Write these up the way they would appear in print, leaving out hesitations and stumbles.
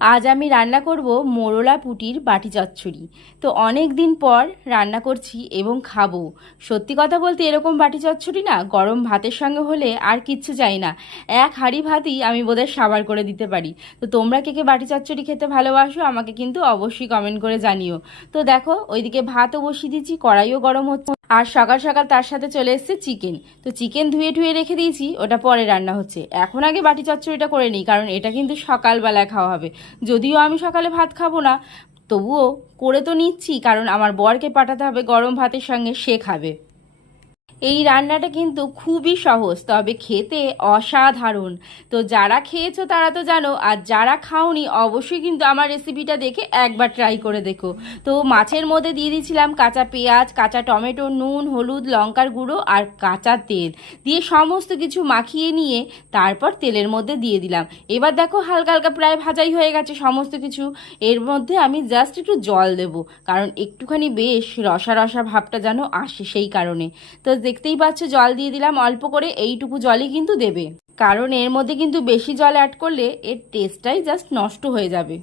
আজ আমি রান্না করব মোরলা পুঁটির বাটি চচ্চড়ি। তো অনেক দিন পর রান্না করছি এবং খাবো। সত্যি কথা বলতে এরকম বাটি চচ্চড়ি না গরম ভাতের সঙ্গে হলে আর কিচ্ছু চাই না। এক হাঁড়ি ভাতই আমি বোধহয় সাবার করে দিতে পারি। তো তোমরা কে কে বাটি চচ্চড়ি খেতে ভালোবাসো আমাকে কিন্তু অবশ্যই কমেন্ট করে জানিও। তো দেখো ওইদিকে ভাতও বসিয়ে দিচ্ছি, কড়াইও গরম হচ্ছে, আর সকাল সকাল তার সাথে চলে এসেছে চিকেন। তো চিকেন ধুয়ে ধুয়ে রেখে দিয়েছি, ওটা পরে রান্না হচ্ছে। এখন আগে বাটি চচ্চড়িটা করে নিই, কারণ এটা কিন্তু সকালবেলায় খাওয়া হবে। যদিও আমি সকালে ভাত খাবো না, তবুও করে তো নিচ্ছি, কারণ আমার বরকে পাঠাতে হবে গরম ভাতের সঙ্গে, সে খাবে। এই রান্নাটা কিন্তু খুবই সহজ, তবে খেতে অসাধারণ। তো যারা খেয়েছো তারা তো জানো, আর যারা খাওনি অবশ্যই কিন্তু আমার রেসিপিটা দেখে একবার ট্রাই করে দেখো। তো মাছের মধ্যে দিয়ে দিয়েছিলাম কাঁচা পেঁয়াজ, কাঁচা টমেটো, নুন, হলুদ, লঙ্কার গুঁড়ো আর কাঁচা তেল দিয়ে সমস্ত কিছু মাখিয়ে নিয়ে তারপর তেলের মধ্যে দিয়ে দিলাম। এবার দেখো হালকা হালকা প্রায় ভাজাই হয়ে গেছে সমস্ত কিছু। এর মধ্যে আমি জাস্ট একটু জল দেব, কারণ একটুখানি বেশ রসা রসা ভাবটা যেন আসে, সেই কারণে। তো দেখতেই পাচ্ছ জল দিয়ে দিলাম অল্প করে, এইটুকু জলই কিন্তু দেবে, কারণ এর মধ্যে কিন্তু বেশি জল অ্যাড করলে এর টেস্টটাই জাস্ট নষ্ট হয়ে যাবে।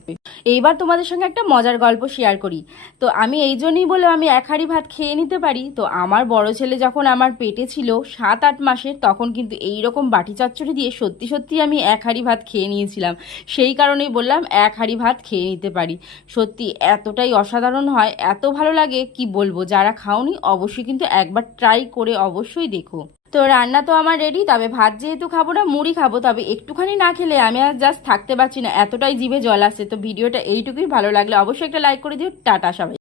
এইবার তোমাদের সঙ্গে একটা মজার গল্প শেয়ার করি। তো আমি এই জন্যই বলে আমি এক হাঁড়ি ভাত খেয়ে নিতে পারি। তো আমার বড় ছেলে যখন আমার পেটে ছিল 7-8 মাসের, তখন কিন্তু এই রকম বাটি চচ্চড়ি দিয়ে সত্যি সত্যি আমি এক হাঁড়ি ভাত খেয়ে নিয়েছিলাম। সেই কারণেই বললাম এক হাঁড়ি ভাত খেয়ে নিতে পারি। সত্যি এতটাই অসাধারণ হয়, এত ভালো লাগে কি বলবো। যারা খাওনি অবশ্যই কিন্তু একবার ট্রাই করে অবশ্যই দেখো। তো রান্না তো আমার রেডি, তবে ভাত যেহেতু খাবো না, মুড়ি খাবো। তবে একটুখানি না খেলে আমি আর জাস্ট থাকতে পারছি না, এতটাই জিভে জল আসছে। তো ভিডিওটা এইটুকুই, ভালো লাগলে অবশ্যই একটা লাইক করে দিও। টাটা সবাই।